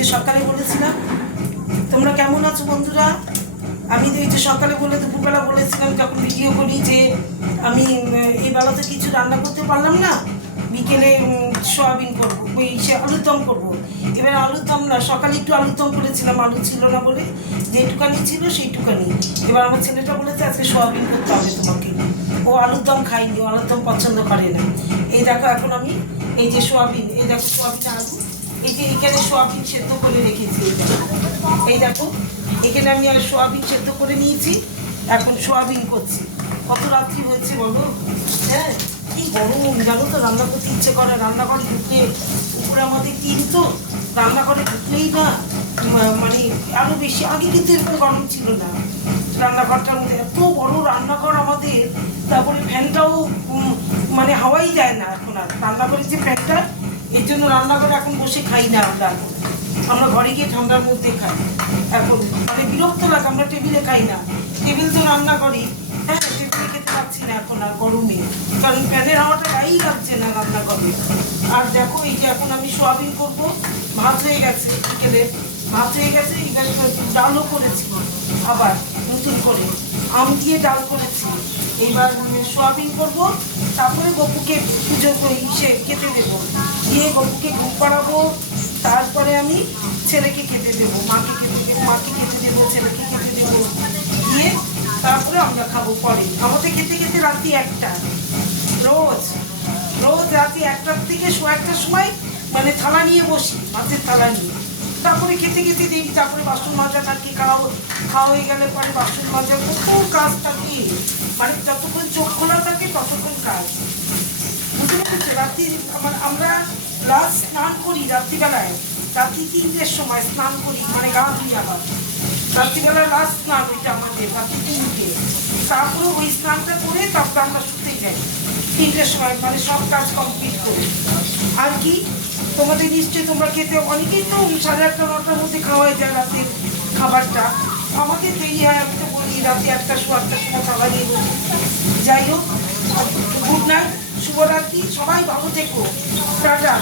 যে সকালে বলেছিলাম তোমরা কেমন আছো বন্ধুরা। আমি তো এই যে সকালে বলে দুপুরবেলা বলেছিলাম যখন ভিডিও করি যে আমি এই বেলাতে কিছু রান্না করতে পারলাম না, বিকেলে সয়াবিন করবো, সে আলুর দম করবো। এবার আলুর দম না, সকালে একটু আলুর দম করেছিলাম, আলু ছিল না বলে যেটুকানি ছিল সেইটুকানি। এবার আমার ছেলেটা বলেছে আজকে সয়াবিন করতে হবে তোমাকে, ও আলুর দম খাইনি, ও আলুর দম পছন্দ করে না। এই দেখো এখন আমি এই যে সোয়াবিন, এই দেখো সোয়াবিন আলু, এই যে এখানে সোয়াবিন সেদ্ধ করে রেখেছি। এই দেখো এখানে আমি আর সোয়াবিন সেদ্ধ করে নিয়েছি, এখন সোয়াবিন করছি। কত রাত্রি হয়েছে বলো? হ্যাঁ, কি গরম জানো তো, রান্না করতে ইচ্ছে করে। রান্নাঘর ঢুকে, উপরে আমাদের টিন তো, রান্নাঘরে ঢুকলেই না মানে আরো বেশি। আগে কিন্তু এরকম গরম ছিল না রান্নাঘরটার মধ্যে, এত বড় রান্নাঘর আমাদের। তারপরে ফ্যানটাও মানে হাওয়াই যায় না এখন আর রান্নাঘরের যে ফ্যানটা, এর জন্য রান্নাঘরে এখন বসে খাই না আমরা ঘরে গিয়ে ঠান্ডার মধ্যে খাই। এখন মানে বিরক্ত লাগে, আমরা টেবিলে খাই না, টেবিল তো রান্না করি। হ্যাঁ, টেবিলে খেতে পারছি না এখন আর গরমে, কারণ ফ্যানের হাওয়াটা গায়েই লাগছে না রান্না করে। আর দেখো এই যে এখন আমি সোয়াবিন করবো, ভাত হয়ে গেছে, বিকেলে ভাত হয়ে গেছে। এবার ডালও করেছি, আবার নতুন করে আম দিয়ে ডাল করেছি। এইবার সোয়াবিন করবো, তারপরে গপুকে পুজো খেতে দেবো, দিয়ে গপুকে ঘুম পাড়াবো। তারপরে আমি ছেলেকে খেতে দেবো, মাকে খেতে দেবো, ছেলেকে খেতে দেবো, দিয়ে তারপরে আমরা খাবো পরে। আমাদের খেতে খেতে রাত্রি 1টা, রোজ রোজ রাত্রি 1টার থেকে 1টার সময় মানে থালা নিয়ে বসি, ভাতের থালা নিয়ে। তারপরে খেতে খেতে দেখি, তারপরে বাসন মাজা থাকে, খাওয়া হয়ে গেলে পরে বাসন মাজা, কত কাজ থাকে। মানে যতক্ষণ চোখ খোলা থাকে ততক্ষণ কাজ, বুঝতে পারছো? রাত্রি আমরা লাস্ট স্নান করি রাত্রিবেলায়, রাত্রি 3টের সময় স্নান করি, মানে গা ধুই। আবার রাত্রিবেলায় লাস্ট স্নান ওইটা আমাদের, রাত্রি 3টে। তারপরে ওই স্নানটা করে তারপর আমরা শুতে যাই 3টের সময়, মানে সব কাজ কমপ্লিট করে। আর কি তোমাদের নিশ্চয়ই তোমরা খেতে অনেকেই তো 8:30 9টার মধ্যে খাওয়াই যায় রাতের খাবারটা। আমাদের দেরি হয়, আমি তো বলি রাতে 1টা 8টার সময় খাওয়া নিয়ে বলি। যাই হোক, গুড নাইট, শুভরাত্রি, সবাই ভালো থেকো, টাটা।